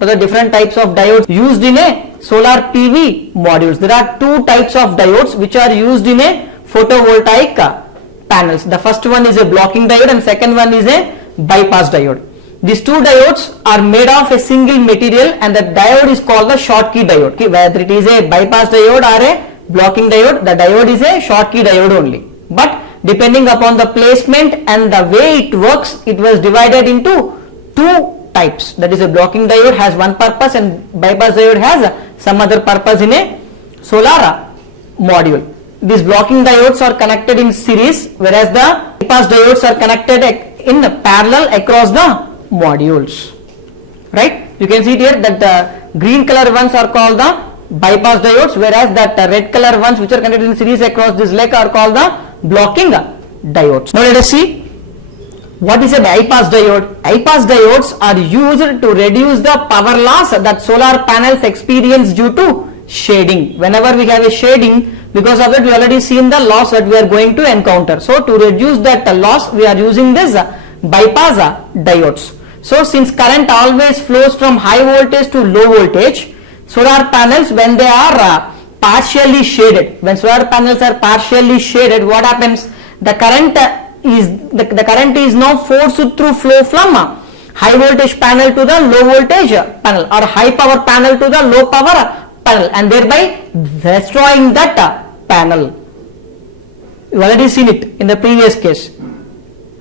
So the different types of diodes used in a solar PV modules. There are two types of diodes which are used in a photovoltaic panels. The first one is a blocking diode and second one is a bypass diode. These two diodes are made of a single material and the diode is called the Schottky diode. Okay, whether it is a bypass diode or a blocking diode, the diode is a Schottky diode only. But depending upon the placement and the way it works, it was divided into two types. That is, a blocking diode has one purpose and bypass diode has some other purpose in a solar module. These blocking diodes are connected in series, whereas the bypass diodes are connected in parallel across the modules. Right? You can see here that the green color ones are called the bypass diodes, whereas that red color ones which are connected in series across this leg are called the blocking diodes. Now let us see what is a bypass diode. Bypass diodes are used to reduce the power loss that solar panels experience due to shading. Whenever we have a shading, because of it we already seen the loss that we are going to encounter. So to reduce that loss, we are using this bypass diodes. So since current always flows from high voltage to low voltage, solar panels, when they are partially shaded, when solar panels are partially shaded, what happens? The current is now forced through flow from high voltage panel to the low voltage panel or high power panel to the low power panel, and thereby destroying that panel. You already seen it in the previous case,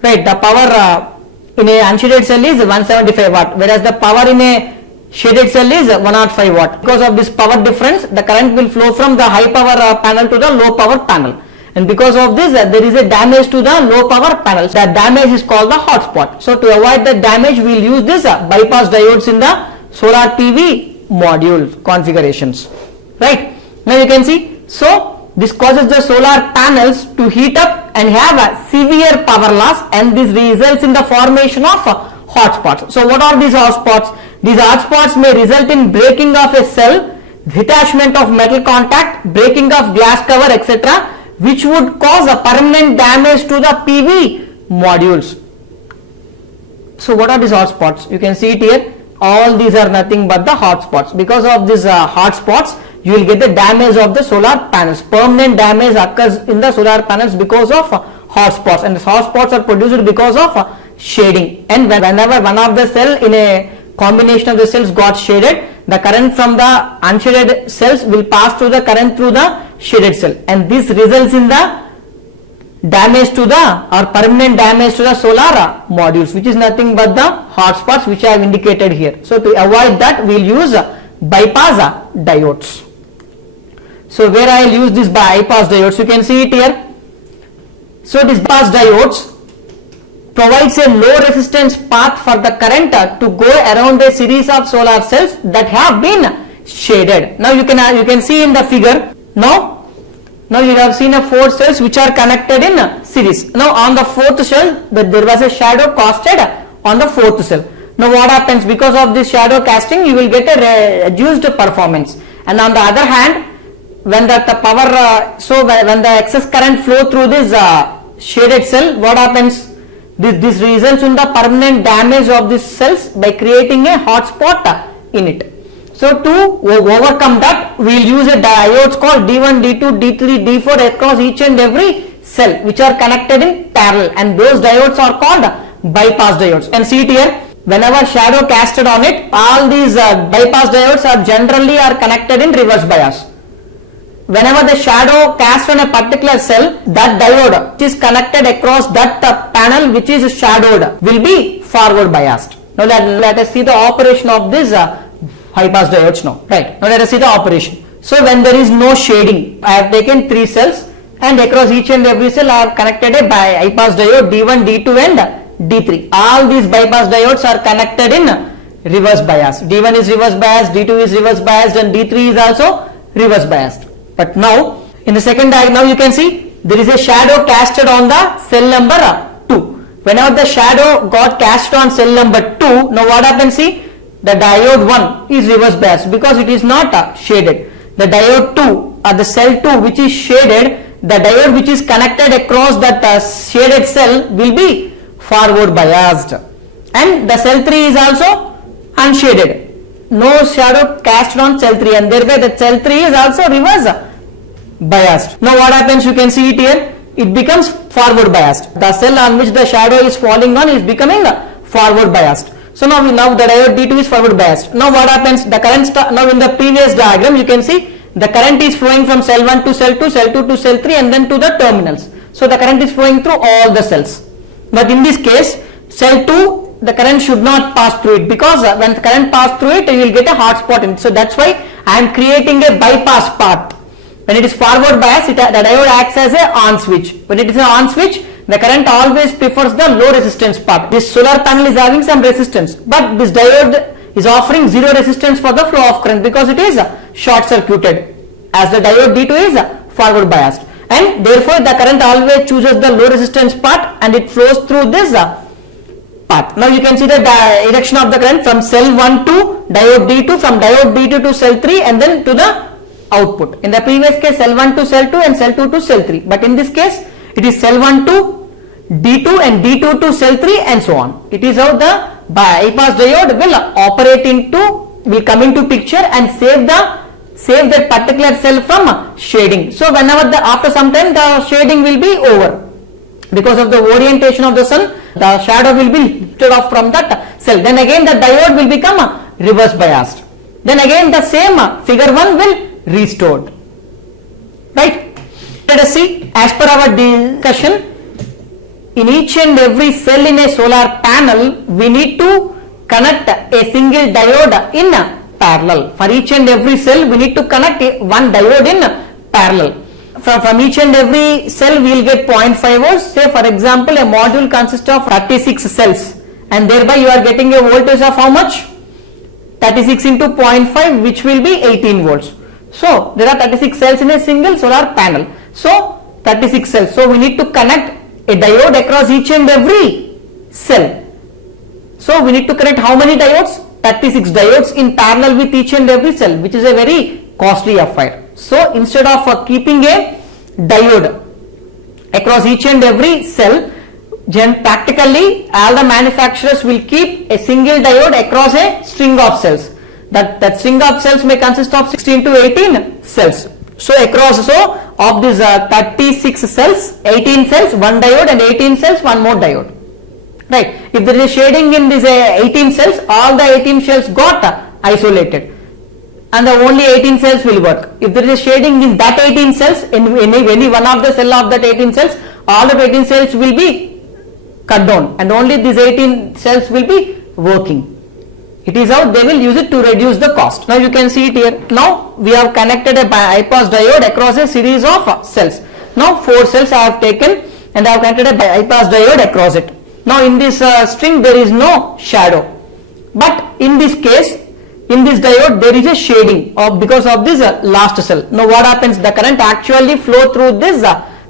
right? The power in a unshaded cell is 175 watt, whereas the power in a shaded cell is 105 watt. Because of this power difference, the current will flow from the high power panel to the low power panel, and because of this there is a damage to the low power panels. That damage is called the hotspot. So to avoid the damage, we will use this bypass diodes in the solar PV module configurations. Right? Now you can see, so this causes the solar panels to heat up and have a severe power loss, and this results in the formation of hotspots. So what are these hotspots? These hotspots may result in breaking of a cell, detachment of metal contact, breaking of glass cover, etc., which would cause a permanent damage to the PV modules. So what are these hotspots? You can see it here. All these are nothing but the hotspots. Because of these hotspots, you will get the damage of the solar panels. Permanent damage occurs in the solar panels because of hotspots, and the hotspots are produced because of shading. And whenever one of the cell in a combination of the cells got shaded, the current from the unshaded cells will pass through the current through the shaded cell, and this results in the damage to the or permanent damage to the solar modules, which is nothing but the hotspots which I have indicated here. So to avoid that, we will use bypass diodes. So where I will use this bypass diodes, you can see it here. So this bypass diodes provides a low resistance path for the current to go around a series of solar cells that have been shaded. Now you can see in the figure. Now you have seen a 4 cells which are connected in series. Now on the 4th cell, there was a shadow casted on the 4th cell. Now what happens? Because of this shadow casting, you will get a reduced performance. And on the other hand, when the power, when the excess current flow through this shaded cell, what happens? This results in the permanent damage of these cells by creating a hotspot in it. So to overcome that, we will use a diodes called D1, D2, D3, D4 across each and every cell which are connected in parallel, and those diodes are called bypass diodes. And see it here, whenever shadow casted on it, all these bypass diodes are generally connected in reverse bias. Whenever the shadow cast on a particular cell, that diode which is connected across that panel which is shadowed will be forward biased. Now let us see the operation of this bypass diodes now. Right. Now let us see the operation. So when there is no shading, I have taken 3 cells, and across each and every cell I have connected a bypass diode D1, D2 and D3. All these bypass diodes are connected in reverse bias. D1 is reverse biased, D2 is reverse biased, and D3 is also reverse biased. But now in the second diagram, you can see there is a shadow casted on the cell number 2. Whenever the shadow got cast on cell number 2, now what happens? See, the diode 1 is reverse biased because it is not shaded. The diode 2 or the cell 2 which is shaded, the diode which is connected across that shaded cell will be forward biased, and the cell 3 is also unshaded. no shadow cast on cell 3, and thereby the cell 3 is also reverse biased. Now what happens, you can see it here, it becomes forward biased. The cell on which the shadow is falling on is becoming forward biased. So now the diode D2 is forward biased. Now what happens, the current now in the previous diagram you can see the current is flowing from cell 1 to cell 2, cell 2 to cell 3, and then to the terminals. So the current is flowing through all the cells. But in this case, cell 2, the current should not pass through it, because when the current pass through it, you will get a hot spot in it. So that's why I am creating a bypass path. When it is forward bias, the diode acts as a on switch. When it is an on switch, the current always prefers the low resistance path. This solar panel is having some resistance, but this diode is offering zero resistance for the flow of current, because it is short circuited, as the diode D2 is forward biased, and therefore the current always chooses the low resistance path and it flows through this path. Now you can see the direction of the current from cell 1 to diode D2, from diode D2 to cell 3, and then to the output. In the previous case, cell 1 to cell 2 and cell 2 to cell 3, but in this case it is cell 1 to D2 and D2 to cell 3 and so on. It is how the bypass diode will come into picture and save that particular cell from shading. So whenever after some time the shading will be over, because of the orientation of the sun, the shadow will be lifted off from that cell. Then again the diode will become reverse biased. Then again the same figure 1 will restored. Right? Let us see, as per our discussion, in each and every cell in a solar panel, we need to connect a single diode in parallel. For each and every cell, we need to connect one diode in parallel. From each and every cell, we will get 0.5 volts. Say for example, a module consists of 36 cells, and thereby you are getting a voltage of how much? 36 into 0.5, which will be 18 volts. So there are 36 cells in a single solar panel. So 36 cells. So we need to connect a diode across each and every cell. So we need to connect how many diodes? 36 diodes in parallel with each and every cell, which is a very costly affair. So instead of keeping a diode across each and every cell, practically all the manufacturers will keep a single diode across a string of cells. That string of cells may consist of 16 to 18 cells. So across of these 36 cells, 18 cells, one diode, and 18 cells, one more diode. Right? If there is a shading in these 18 cells, all the 18 cells got isolated, and the only 18 cells will work. If there is a shading in that 18 cells, in any one of the cell of that 18 cells, all the 18 cells will be cut down, and only these 18 cells will be working. It is how they will use it to reduce the cost. Now you can see it here. Now we have connected a bypass diode across a series of cells. Now 4 cells I have taken and I have connected a bypass diode across it. Now in this string there is no shadow, but in this case, in this diode there is a shading because of this last cell. Now what happens? The current actually flow through this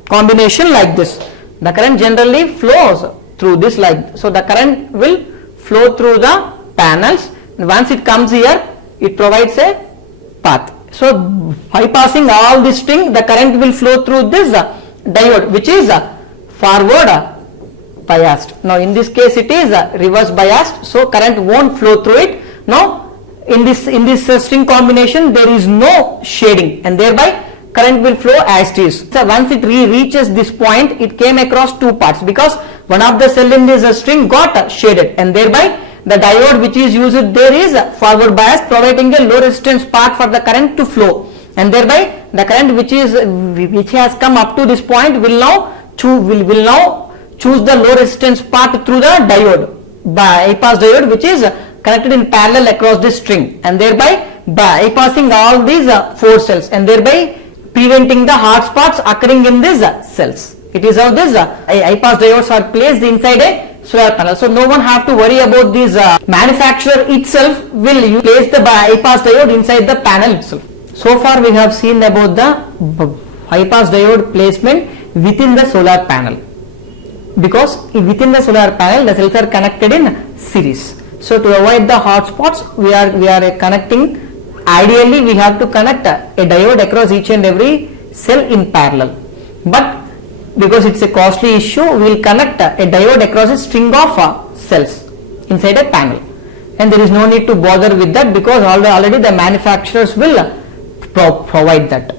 combination like this. The current generally flows through this like, so the current will flow through the panels. Once it comes here, it provides a path. So bypassing all this string, the current will flow through this diode, which is forward biased. Now in this case it is reverse biased, so current won't flow through it. Now in this string combination there is no shading, and thereby current will flow as it is. So once it reaches this point, it came across two parts, because one of the cell in this string got shaded, and thereby the diode which is used there is forward biased, providing a low resistance path for the current to flow, and thereby the current which has come up to this point will now choose the low resistance path through the diode, bypass diode, which is connected in parallel across this string, and thereby bypassing all these 4 cells, and thereby preventing the hot spots occurring in these cells. It is how these bypass diodes are placed inside a solar panel. So no one have to worry about this. Manufacturer itself will place the bypass diode inside the panel itself. So far we have seen about the bypass diode placement within the solar panel, because within the solar panel the cells are connected in series. So to avoid the hot spots, we are connecting. Ideally we have to connect a diode across each and every cell in parallel, but because it's a costly issue, we will connect a diode across a string of cells inside a panel. and there is no need to bother with that, because already the manufacturers will provide that.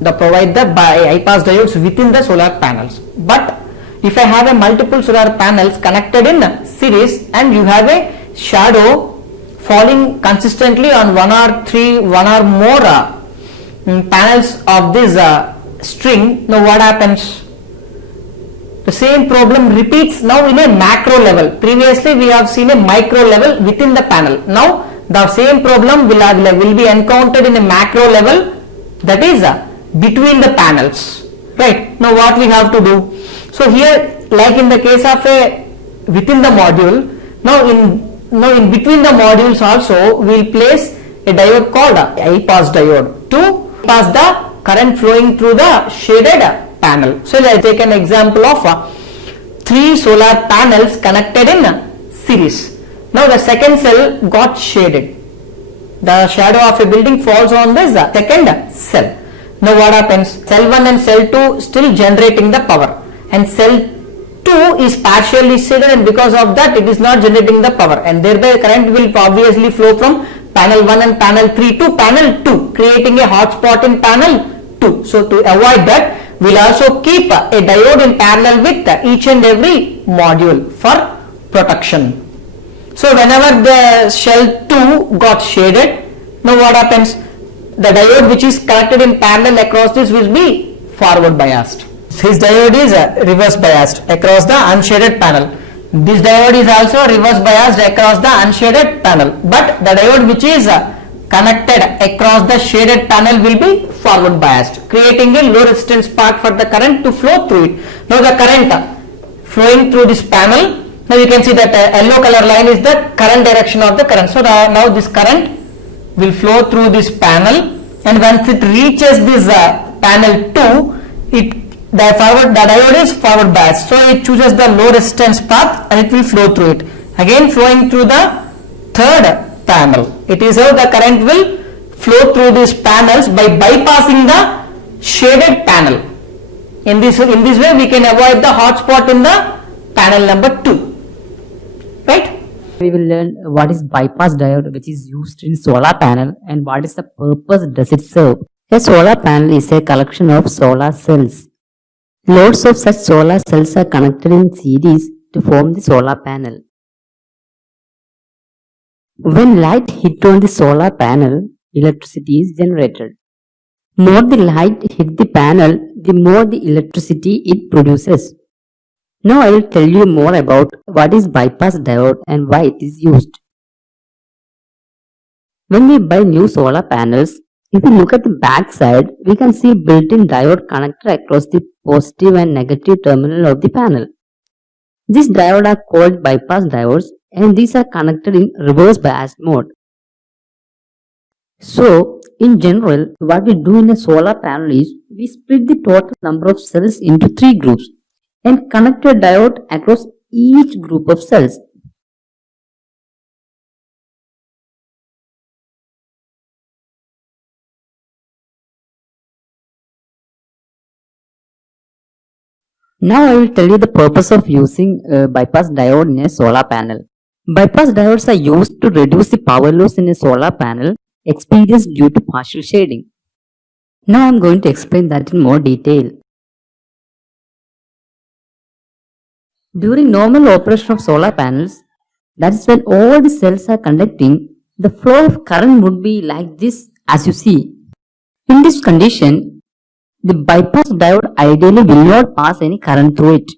They provide the high pass diodes within the solar panels. But if I have a multiple solar panels connected in series and you have a shadow falling consistently on one or more panels of this string, now what happens? The same problem repeats now in a macro level. Previously we have seen a micro level within the panel. Now the same problem will be encountered in a macro level, that is between the panels. Right? Now what we have to do? So here, like in the case of a within the module, now in between the modules also we will place a diode called high pass diode to pass the current flowing through the shaded panel. So let's take an example of 3 solar panels connected in series. Now the second cell got shaded. The shadow of a building falls on this second cell. Now what happens? Cell 1 and cell 2 still generating the power, and cell 2 is partially shaded, and because of that it is not generating the power, and thereby current will obviously flow from panel 1 and panel 3 to panel 2, creating a hotspot in panel 2. So to avoid that, we will also keep a diode in parallel with each and every module for protection. So whenever the cell 2 got shaded, now what happens? The diode which is connected in parallel across this will be forward biased. This diode is reverse biased across the unshaded panel. This diode is also reverse biased across the unshaded panel, but the diode which is connected across the shaded panel will be forward biased, creating a low resistance path for the current to flow through it. Now the current flowing through this panel, now you can see that yellow color line is the current direction of the current. So now this current will flow through this panel, and once it reaches this panel 2, the diode is forward biased, so it chooses the low resistance path and it will flow through it. Again flowing through the third panel. It is how the current will flow through these panels by bypassing the shaded panel. In this way we can avoid the hotspot in the panel number 2. Right? We will learn what is bypass diode, which is used in solar panel, and what is the purpose does it serve. A solar panel is a collection of solar cells. Loads of such solar cells are connected in series to form the solar panel. When light hits on the solar panel, electricity is generated. More the light hit the panel, the more the electricity it produces. Now I will tell you more about what is bypass diode and why it is used. When we buy new solar panels, if we look at the back side, we can see built-in diode connector across the positive and negative terminal of the panel. These diodes are called bypass diodes, and these are connected in reverse biased mode. So, in general, what we do in a solar panel is we split the total number of cells into 3 groups and connect a diode across each group of cells. Now I will tell you the purpose of using a bypass diode in a solar panel. Bypass diodes are used to reduce the power loss in a solar panel experienced due to partial shading. Now I am going to explain that in more detail. During normal operation of solar panels, that is when all the cells are conducting, the flow of current would be like this as you see. In this condition, the bypass diode ideally will not pass any current through it.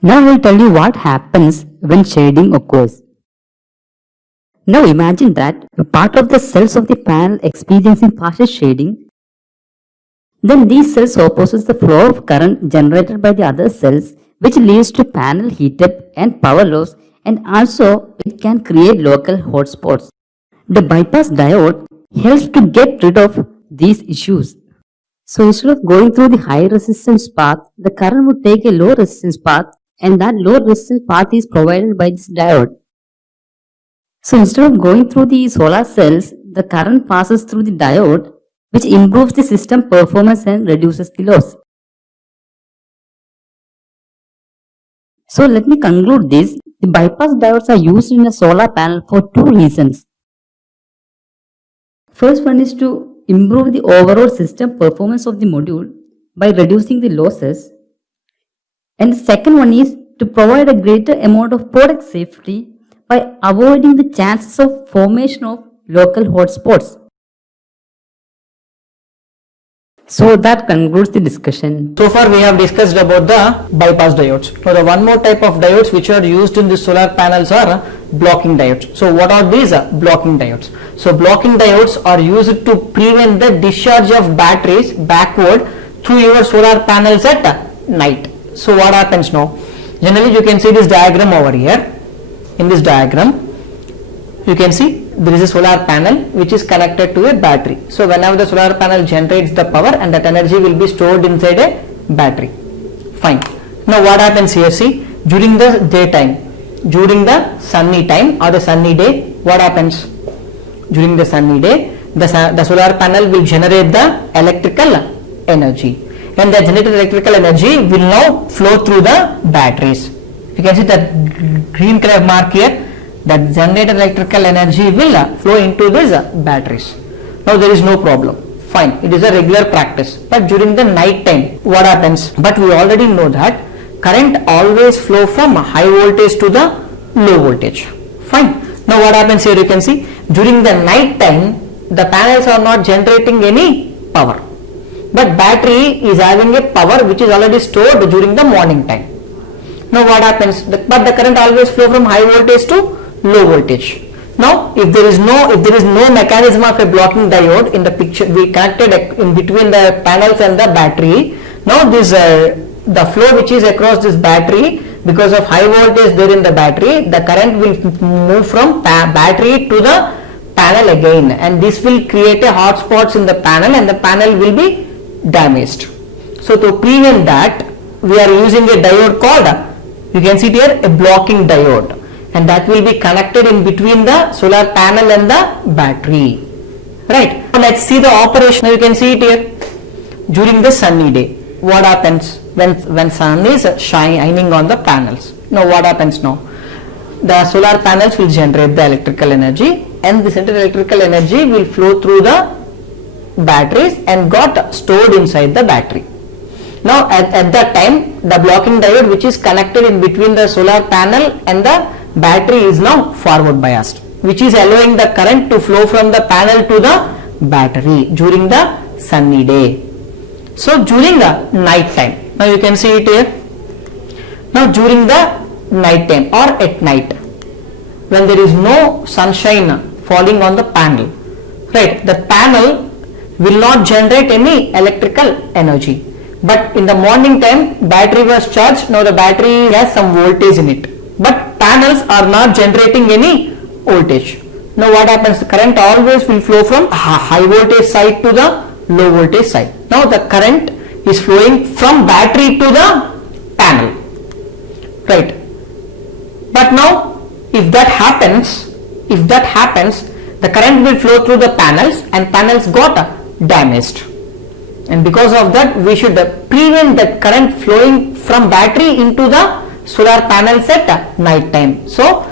Now I will tell you what happens when shading occurs. Now imagine that a part of the cells of the panel experiencing partial shading, then these cells opposes the flow of current generated by the other cells, which leads to panel heat up and power loss, and also it can create local hotspots. The bypass diode helps to get rid of these issues. So instead of going through the high resistance path, the current would take a low resistance path, and that low resistance path is provided by this diode. So instead of going through the solar cells, the current passes through the diode, which improves the system performance and reduces the loss. So let me conclude this. The bypass diodes are used in a solar panel for two reasons. First one is to improve the overall system performance of the module by reducing the losses. And the second one is to provide a greater amount of product safety by avoiding the chances of formation of local hotspots. So that concludes the discussion. So far we have discussed about the bypass diodes. Now the one more type of diodes which are used in the solar panels are blocking diodes. So what are these blocking diodes? So blocking diodes are used to prevent the discharge of batteries backward through your solar panels at night. So what happens now? Generally you can see this diagram over here. In this diagram you can see there is a solar panel which is connected to a battery. So whenever the solar panel generates the power, and that energy will be stored inside a battery. Fine. Now what happens here? See, during the daytime, during the sunny time or the sunny day, what happens? During the sunny day, the solar panel will generate the electrical energy, and the generated electrical energy will now flow through the batteries. You can see that green color mark here. That generated electrical energy will flow into these batteries. Now there is no problem. Fine, it is a regular practice. But during the night time, what happens? But we already know that current always flow from high voltage to the low voltage. Fine. Now what happens here? You can see during the night time, the panels are not generating any power. But battery is having a power which is already stored during the morning time. Now what happens? But the current always flow from high voltage to low voltage. Now if there is no mechanism of a blocking diode in the picture, we connected in between the panels and the battery. Now this the flow which is across this battery, because of high voltage there in the battery, the current will move from battery to the panel again, and this will create a hot spots in the panel, and the panel will be damaged. So to prevent that, we are using a diode called, you can see it here, a blocking diode, and that will be connected in between the solar panel and the battery. Right. Now let's see the operation. You can see it here. During the sunny day, what happens when sun is shining on the panels? Now what happens now? The solar panels will generate the electrical energy, and this electrical energy will flow through the batteries and got stored inside the battery. Now at that time, the blocking diode which is connected in between the solar panel and the battery is now forward biased, which is allowing the current to flow from the panel to the battery during the sunny day. So during the night time, now you can see it here. Now during the night time or at night, when there is no sunshine falling on the panel, right, the panel will not generate any electrical energy. But in the morning time, battery was charged. Now the battery has some voltage in it, but panels are not generating any voltage. Now what happens? The current always will flow from high voltage side to the low voltage side. Now the current is flowing from battery to the panel, right? But now if that happens, the current will flow through the panels, and panels got damaged. And because of that, we should prevent the current flowing from battery into the solar panels at night time. So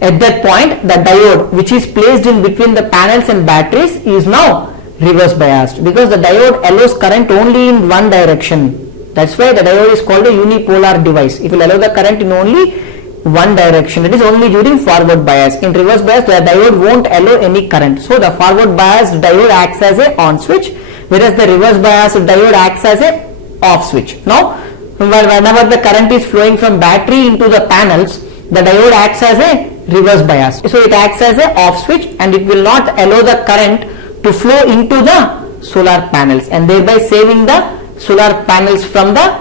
at that point, the diode which is placed in between the panels and batteries is now reverse biased, because the diode allows current only in one direction. That's why the diode is called a unipolar device. It will allow the current in only one direction. It is only during forward bias. In reverse bias, the diode won't allow any current. So the forward biased diode acts as a on switch, whereas the reverse biased diode acts as a off switch. Now whenever the current is flowing from battery into the panels, the diode acts as a reverse bias. So it acts as a off switch, and it will not allow the current to flow into the solar panels, and thereby saving the solar panels from the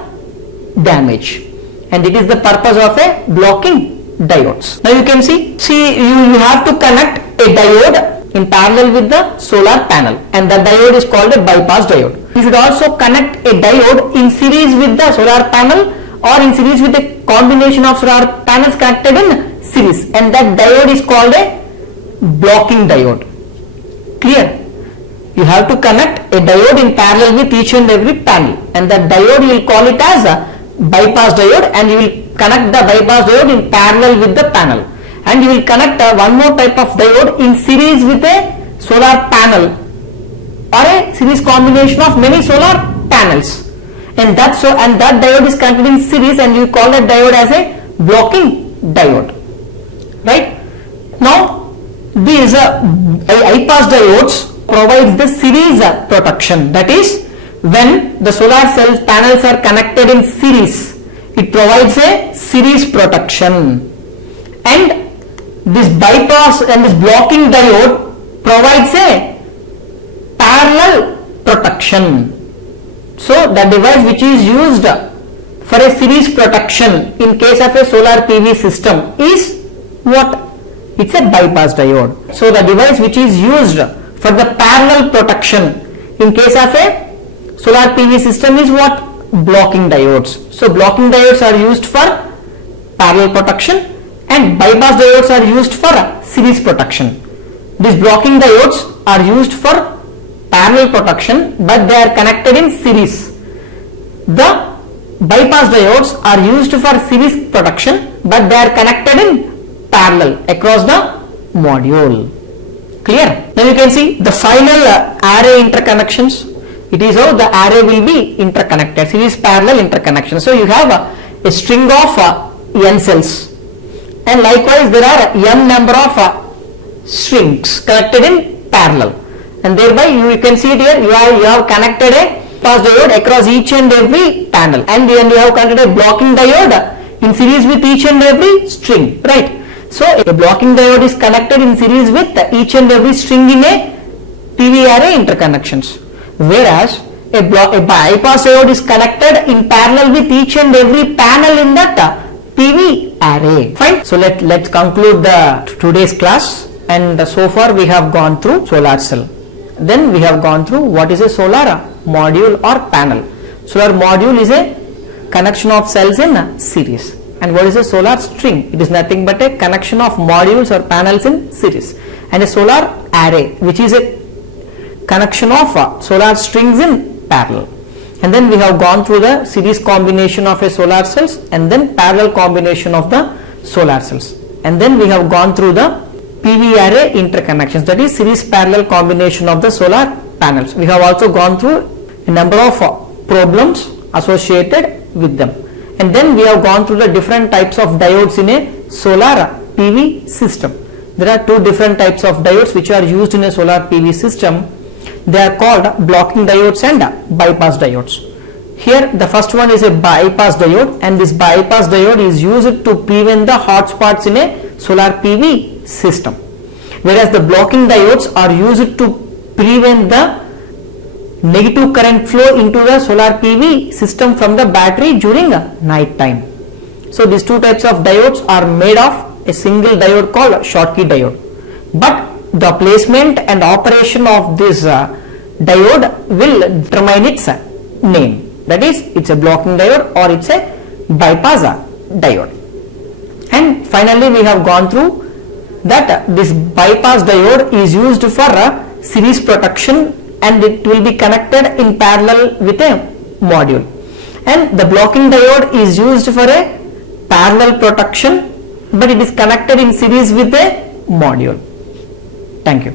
damage. And it is the purpose of a blocking diodes. Now you can see you have to connect a diode in parallel with the solar panel, and the diode is called a bypass diode. You should also connect a diode in series with the solar panel, or in series with a combination of solar panels connected in series, and that diode is called a blocking diode. Clear? You have to connect a diode in parallel with each and every panel, and that diode you will call it as a bypass diode, and you will connect the bypass diode in parallel with the panel, and you will connect one more type of diode in series with a solar panel or a series combination of many solar panels, and that diode is connected in series, and you call that diode as a blocking diode, right? Now these IPAS diodes provides the series protection, that is, when the solar cell panels are connected in series, it provides a series protection, and this bypass and this blocking diode provides a parallel protection. So the device which is used for a series protection in case of a solar PV system is what? It's a bypass diode. So the device which is used for the parallel protection in case of a solar PV system is what? Blocking diodes. So blocking diodes are used for parallel protection, and bypass diodes are used for series protection. These blocking diodes are used for parallel protection, but they are connected in series. The bypass diodes are used for series protection, but they are connected in parallel across the module. Clear? Now you can see the final array interconnections. It is how the array will be interconnected, series parallel interconnection. So you have a string of n cells, and likewise there are n number of strings connected in parallel, and thereby you can see it here, you have connected a pass diode across each and every panel, and then you have connected a blocking diode in series with each and every string, right? So a blocking diode is connected in series with each and every string in a PV array interconnections, whereas a bypass diode is connected in parallel with each and every panel in that PV array. Fine. So let's conclude the today's class, and so far we have gone through solar cell. Then we have gone through what is a solar module or panel. Solar module is a connection of cells in series, and what is a solar string? It is nothing but a connection of modules or panels in series, and a solar array which is a connection of solar strings in parallel. And then we have gone through the series combination of a solar cells, and then parallel combination of the solar cells, and then we have gone through the PV array interconnections, that is series parallel combination of the solar panels. We have also gone through a number of problems associated with them, and then we have gone through the different types of diodes in a solar PV system. There are two different types of diodes which are used in a solar PV system. They are called blocking diodes and bypass diodes. Here the first one is a bypass diode, and this bypass diode is used to prevent the hotspots in a solar PV system, whereas the blocking diodes are used to prevent the negative current flow into the solar PV system from the battery during night time. So these two types of diodes are made of a single diode called Schottky diode, but the placement and operation of this diode will determine its name, that is, it's a blocking diode or it's a bypass diode. And finally we have gone through that this bypass diode is used for series protection, and it will be connected in parallel with a module, and the blocking diode is used for a parallel protection, but it is connected in series with a module. Thank you.